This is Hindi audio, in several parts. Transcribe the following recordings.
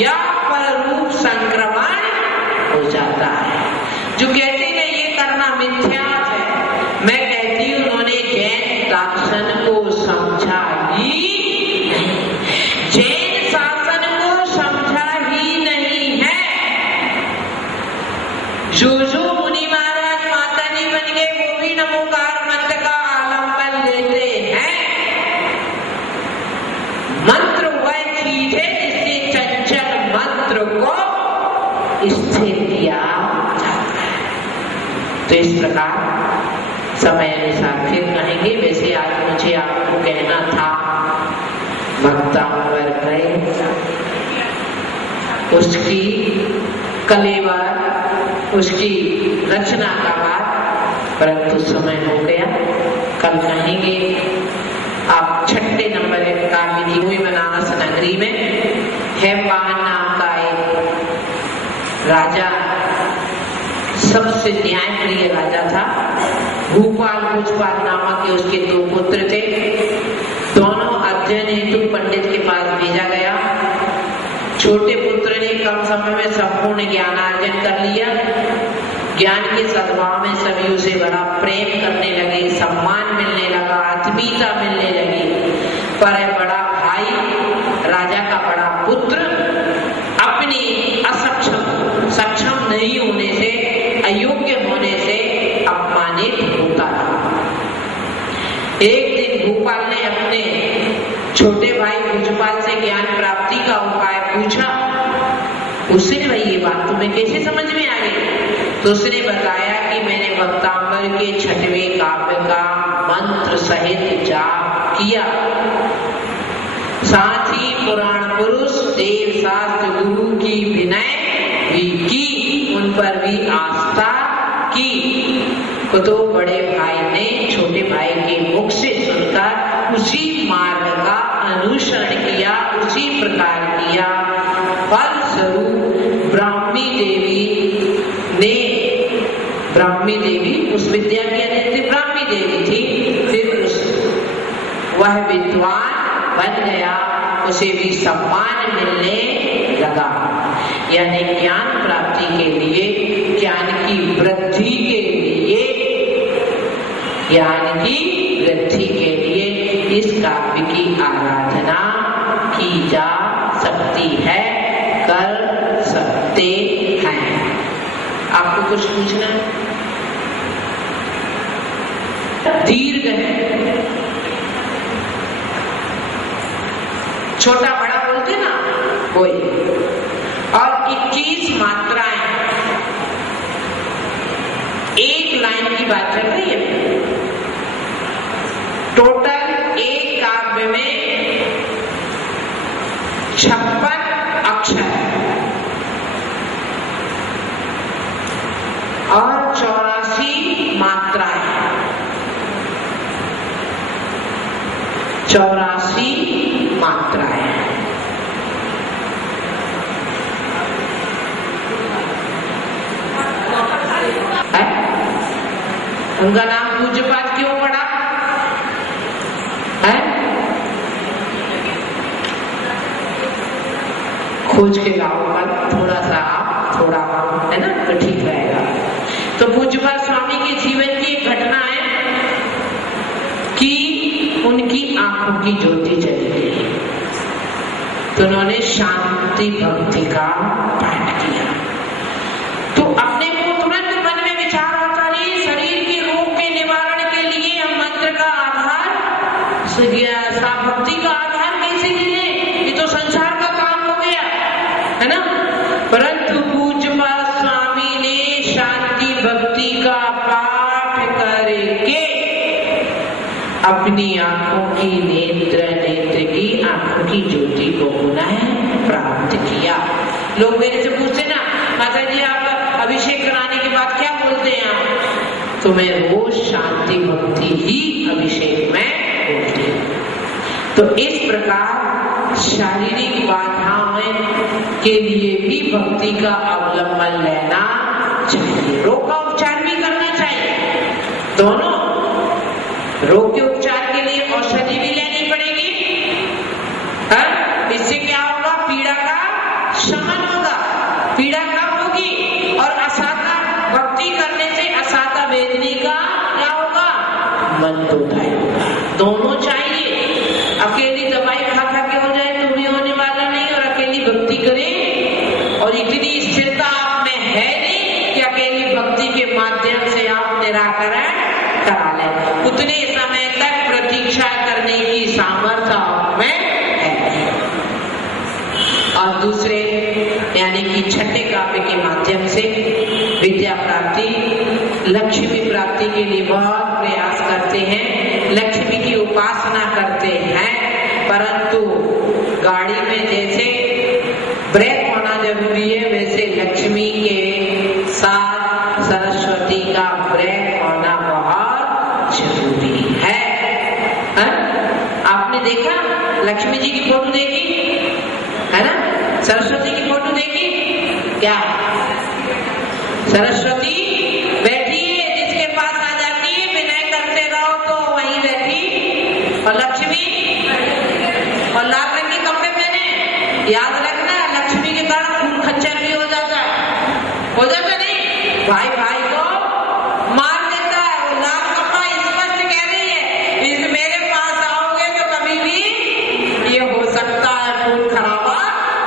या पररूप संक्रमण हो जाता है। जो कहते हैं ये करना मिथ्या है, मैं कहती हूँ उन्होंने जैन दर्शन को समझा ही नहीं, जैन शासन को समझा ही नहीं है। जो मुनि महाराज माताजी बन गए वो भी नमोकार मंत्र का आलंबन लेते हैं। मंत्र वह चीज है जिससे चंचल मंत्र को स्थिर किया जाता है। तो इस प्रकार समय अनुसार फिर कहेंगे। वैसे आज मुझे आपको कहना था भक्तांवर गए, उसकी कलेवर, उसकी रचना का बात, परंतु समय हो गया। कल कहेंगे। आप 6 नंबर का विधि हुई बनारस नगरी में है पान नाम का एक राजा, सबसे न्यायप्रिय राजा था। भूपाल भूजपाल नामक के उसके 2 पुत्र थे। दोनों अध्ययन हेतु पंडित के पास भेजा गया। छोटे पुत्र ने कम समय में संपूर्ण ज्ञानार्जन कर लिया। ज्ञान के सद्भाव में सभी उसे बड़ा प्रेम करने लगे, सम्मान मिलने लगा, आत्मीयता मिलने लगी। पर बड़ा भाई, राजा का बड़ा पुत्र, अपनी सक्षम नहीं होने से, अयोग्य होने से अपमानित होता रहा। एक दिन भूपाल ने अपने छोटे भाई भूजपाल से ज्ञान प्राप्ति का उपाय पूछा। उसने भाई ये बात तुम्हें कैसे समझ में आ गई? तो उसने बताया कि मैंने भक्तांबर के 6वें काव्य का मंत्र सहित जाप किया, साथ ही पुराण पुरुष देव शास्त्र गुरु की विनय भी की, उन पर भी आस्था की। तो बड़े भाई ने छोटे भाई के मुख से सुनकर उसी मार्ग का अनुसरण किया, उसी प्रकार किया। फलस्वरूप ब्राह्मी देवी उस विद्या की अधिष्ठात्री ब्राह्मी देवी थी। फिर वह विद्वान बन गया, उसे भी सम्मान मिलने लगा। यानी ज्ञान प्राप्ति के लिए, ज्ञान की वृद्धि के लिए, ज्ञान की वृद्धि के लिए इस काव्य की आराधना की जा सकती है, कर सकते हैं। आपको कुछ पूछना है? दीर्घ है, छोटा बड़ा बोलते ना कोई, और 21 मात्राएं एक लाइन की बात चल रही है। टोटल एक काव्य में 56 अक्षर और 84 मात्राएं, 84 मात्राएं। उनका नाम पूज्यपाद क्यों पड़ा है? खोज के लाओ कल, थोड़ा सा आप, थोड़ा हम, है ना, तो ठीक रहेगा। तो पूज्यपाद स्वामी के जीवन की एक घटना है कि उनकी आंखों की ज्योति चली गई। तो उन्होंने शांति भक्ति का पाठ किया। तो अपने को तुरंत मन में विचार होता है, शरीर के रोग के निवारण के लिए हम मंत्र का आधार, भक्ति का आधार कैसे ले लें? ये तो संसार का काम हो गया, है ना। परंतु पूज्यपाद स्वामी ने शांति भक्ति का पाठ करके अपनी आंखों की नेत्र की आंखों की ज्योति को पुनः प्राप्त किया। लोग मेरे से पूछते ना, माता जी आप अभिषेक कराने के बाद क्या बोलते हैं आप? तो मैं रोज शांति भक्ति ही अभिषेक में बोलती हूँ। तो इस प्रकार शारीरिक बाधाओं के लिए भी भक्ति का अवलंबन लेना चाहिए। रोग का उपचार भी करना चाहिए। दोनों, रोग के उपचार के लिए औषधि भी लेनी पड़ेगी, इससे क्या होगा? पीड़ा का शमन होगा, पीड़ा कम होगी। और असाता भक्ति करने से असाता वेदनी का क्या होगा, मन तो होगा। दोनों चाहिए। अकेली दवाई खा खा के हो जाए तो भी होने वाला नहीं, और अकेली भक्ति करें और इतनी स्थिरता आप में है नहीं कि अकेली भक्ति के माध्यम से आप निराकरण करा लें। उतने समय तक प्रतीक्षा करने की सामर्थ्य आप में है। और दूसरे यानी कि छठे काव्य के माध्यम से विद्या प्राप्ति, लक्ष्मी प्राप्ति के लिए बहुत प्रयास करते हैं, लक्ष्मी की उपासना करते हैं। परंतु गाड़ी में जैसे ब्रेक होना जरूरी है, वैसे लक्ष्मी के साथ सरस्वती का ब्रेक होना बहुत जरूरी है। आपने देखा लक्ष्मी जी की फोटो देखी है ना, सरस्वती की फोटो देखी क्या? सरस्वती बैठी है, जिसके पास आ जाती है विनय करते रहो तो वहीं रहती। और लक्ष्मी और लाल रंग के कपड़े पहने। याद रखना लक्ष्मी के कारण खून खच्चर भी हो जाता नहीं, भाई भाई को मार देता है। वो लाल कपड़ा स्पष्ट कह रही है, इस मेरे पास आओगे तो कभी भी ये हो सकता है, खून खराबा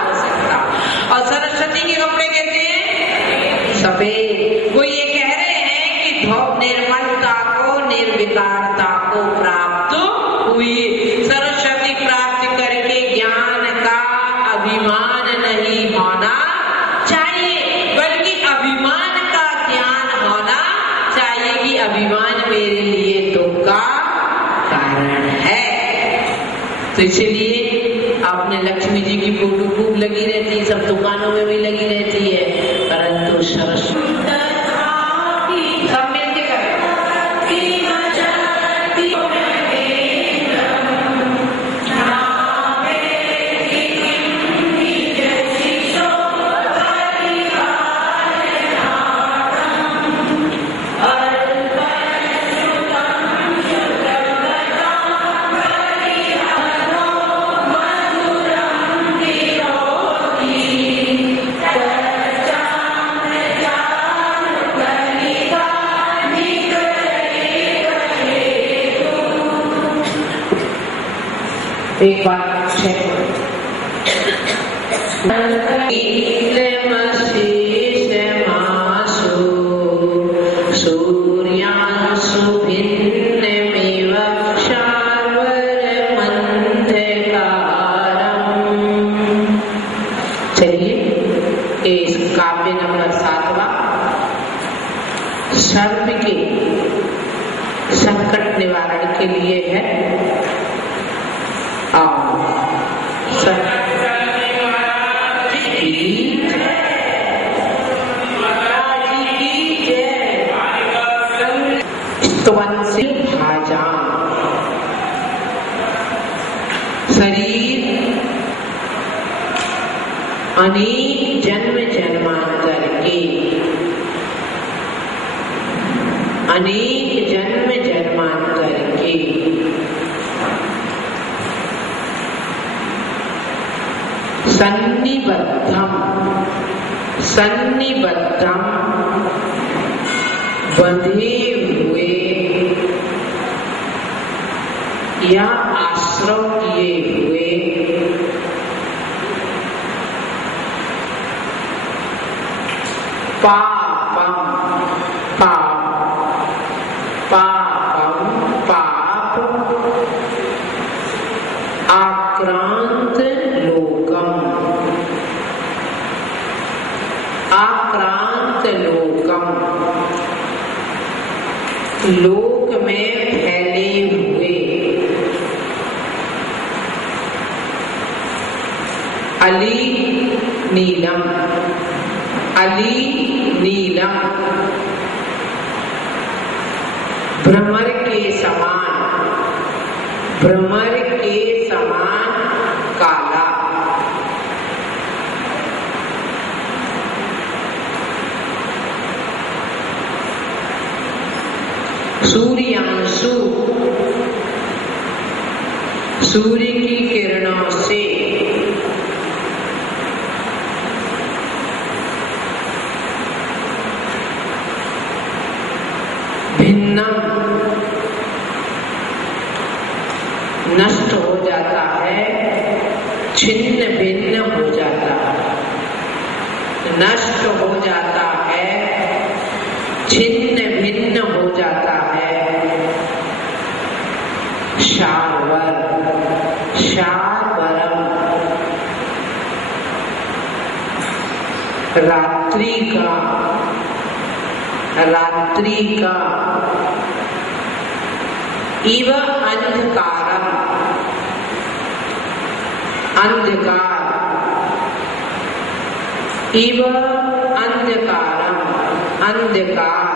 हो सकता। और सरस्वती के कपड़े कहते हैं सफेद। वो ये कह रहे हैं कि निर्मलता को, निर्विकारता को प्राप्त हुई। सरस्वती प्राप्त करके ज्ञान का अभिमान नहीं होना चाहिए, बल्कि अभिमान का ज्ञान होना चाहिए कि अभिमान मेरे लिए दुख का कारण है। तो इसलिए आपने लक्ष्मी जी की फोटो खूब लगी रहती है, सब दुकानों में भी लगी रहती है, परंतु सरस्वती सब मिलके करें। एक बात चलिए, इस काव्य नंबर 7वां सर्प के संकट निवारण के लिए है। शरीर अनेक जन्म जन्मांतर के, अनेक जन्म जन्मांतर के सन्निबद्धम बंधे हुए या आश्रय किए हुए पापम पाप आक्रांत लोकम लोक में फैले हुए अली नीलम भ्रमर के समान काला। सूर्यांशु सूर्य की किरणों से छिन्न भिन्न हो जाता है, नष्ट हो जाता है, छिन्न भिन्न हो जाता है। शार्वर, शार्वरम, रात्रि का, रात्रि का, इव अंधकारम, अंधकार, इव अंधकारम, अंधकार,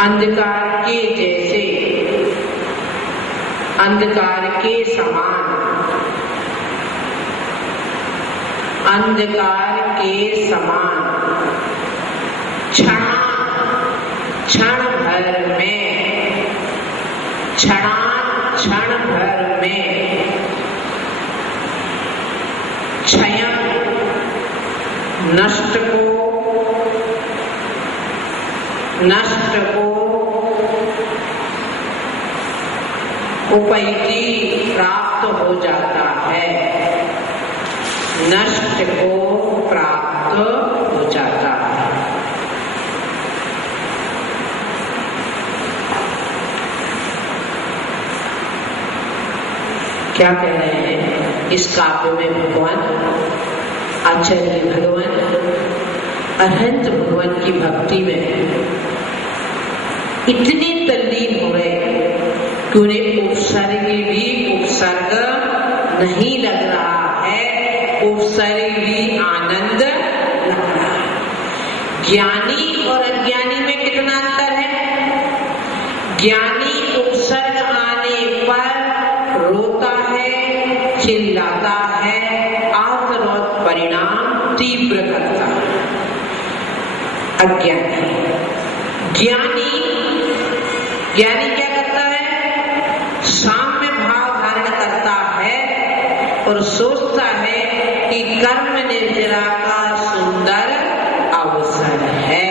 अंधकार के जैसे, अंधकार के समान, अंधकार के समान, क्षण, क्षण भर में, क्षण भर में, क्षयम, नष्ट को, नष्ट को, उपैति प्राप्त हो जाता है, नष्ट को प्राप्त हो जाता है। क्या कह रहे हैं इस काव्य में भगवान? आचार्य भगवान अनंत भगवान की भक्ति में इतने तल्लीन हो गए कि उन्हें उपसर्ग भी उपसर्ग नहीं लग रहा है, उपसर्ग भी आनंद लग रहा है। ज्ञानी और अज्ञानी में कितना अंतर है? ज्ञानी उपसर्ग आने पर रोता है, चिल्लाता है, आर्तरोत परिणाम तीव्र करता है। अज्ञानी, ज्ञानी, ज्ञानी क्या करता है? साम्य भाव धारण करता है और सोचता है कि कर्म निर्जरा का सुंदर अवसर है।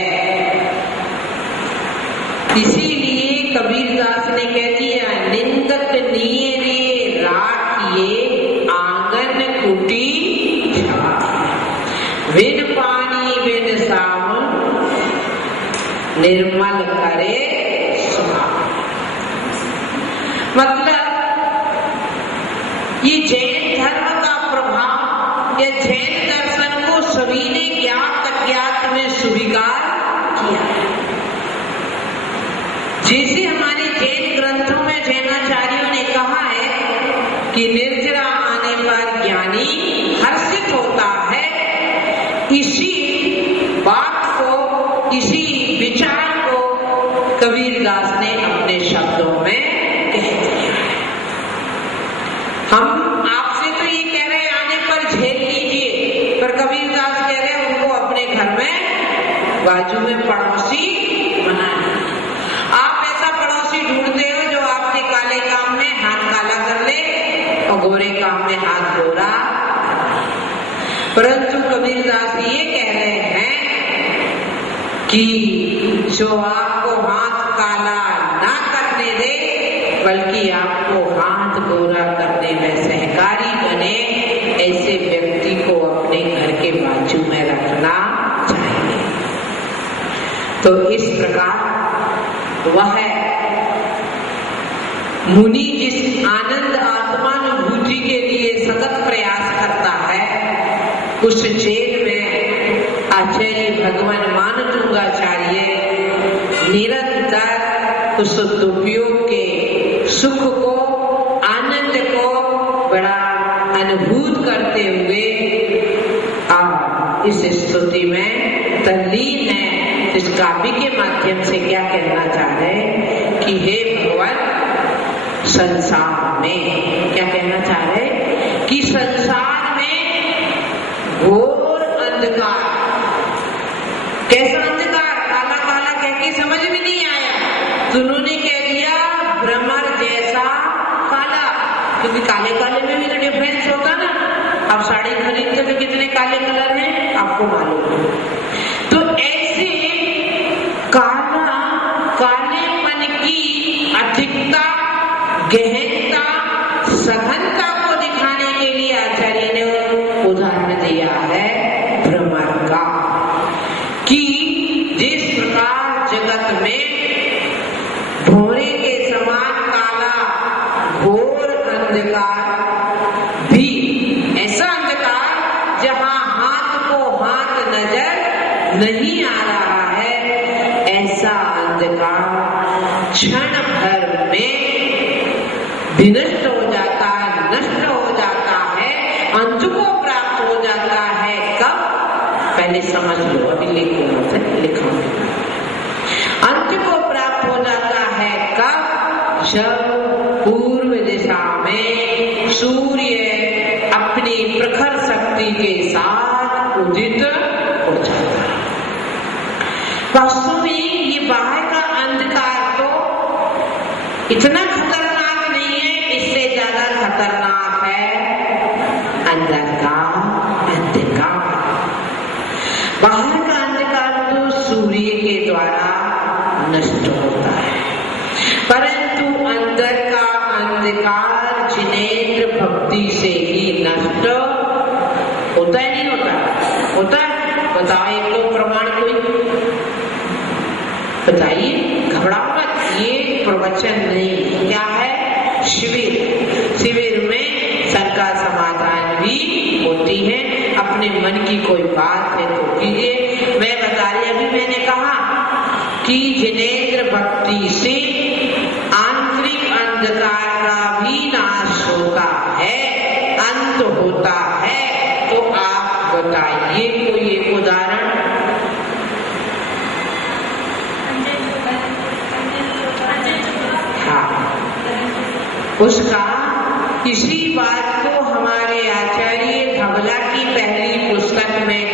इसीलिए कबीरदास ने कह दिया, निंदक नीरे राखिए आंगन कुटी विन पानी विन साबुन निर्मल करे सुहावन। मतलब ये जैन धर्म का प्रभाव, या जैन दर्शन को सभी ने ज्ञात अज्ञात में स्वीकार किया है। जैसे हमारे जैन ग्रंथों में जैनाचार्यों ने कहा है कि निर्जरा आने पर ज्ञानी हर्षित होता है, इसी बात को, इसी विचार को कबीरदास ने अपने शब्दों में कह दिया है। हम आपसे तो ये कह रहे हैं आने पर झेल लीजिए, पर कबीरदास कह रहे हैं उनको अपने घर में बाजू में पड़ोसी बना लीजिए। आप ऐसा पड़ोसी ढूंढते हो जो आपके काले काम में हाथ काला कर ले और गोरे काम में हाथ गोरा, परंतु कबीरदास ये कह रहे हैं कि जो आपको हाथ काला ना करने दे, बल्कि आपको हाथ गोरा करने में सहकारी बने, ऐसे व्यक्ति को अपने घर के बाजू में रखना चाहिए। तो इस प्रकार वह मुनि जिस आनंद आत्मानुभूति के लिए सतत प्रयास करता है, उस जेल में आचार्य भगवान मानतुंगाचार्य निरंतर उस दुर्योग के सुख को, आनंद को बड़ा अनुभूत करते हुए इस स्तुति में तल्लीन है। इस काव्य के माध्यम से क्या कहना चाह रहे कि हे भगवान, संसार में क्या कहना चाह रहे कि संसार में घोर अंधकार, कैसा अंधकार? काला काला कह के समझ में नहीं आया तो उन्होंने कह दिया भ्रमर जैसा काला, क्योंकि काले काले में भी तो डिफरेंस होगा ना। आप साड़ी खरीदते तो कितने काले कलर हैं आपको मालूम है। तो ऐसे काला, कालेपन की अधिकता गहनता, सघनता को दिखाने के लिए आचार्य ने उदाहरण दिया है भ्रमर का, कि जिस प्रकार जगत में भौरे के समान काला घोर अंधकार भी, ऐसा अंधकार जहां हाथ को हाथ नजर नहीं आ रहा है, ऐसा अंधकार क्षण भर में विनष्ट हो जाता है, नष्ट हो जाता है, अंत को प्राप्त हो जाता है। कब? पहले समझ लो, अभी लिखो मत, लिखा अंत को प्राप्त हो जाता है कब? जब पूर्व दिशा में सूर्य अपनी प्रखर शक्ति के साथ उदित हो जाता है। वास्तव में ये बाहर का अंधकार तो इतना खतरनाक नहीं है, इससे ज्यादा खतरनाक है अंदर का अंधकार। बाहर का अंधकार तो सूर्य के द्वारा नष्ट होता है, परंतु अंदर का अंधकार जिनेंद्र भक्ति से ही नष्ट होता है, नहीं होता? होता है? बताओ एक लोग प्रमाण कोई बताइए, घबराओ मत, ये प्रवचन नहीं, क्या है? शिविर। शिविर में सबका समाधान भी होती है, अपने मन की कोई बात है तो कीजिए। मैं बता रही, अभी मैंने कहा कि जिनेंद्र भक्ति से आंतरिक अंधकार का भी नाश होता है, अंत होता है। तो आप बताइए कोई एक उदाहरण। हाँ, उसका इसी बात को हमारे आचार्य धवला की पहली पुस्तक में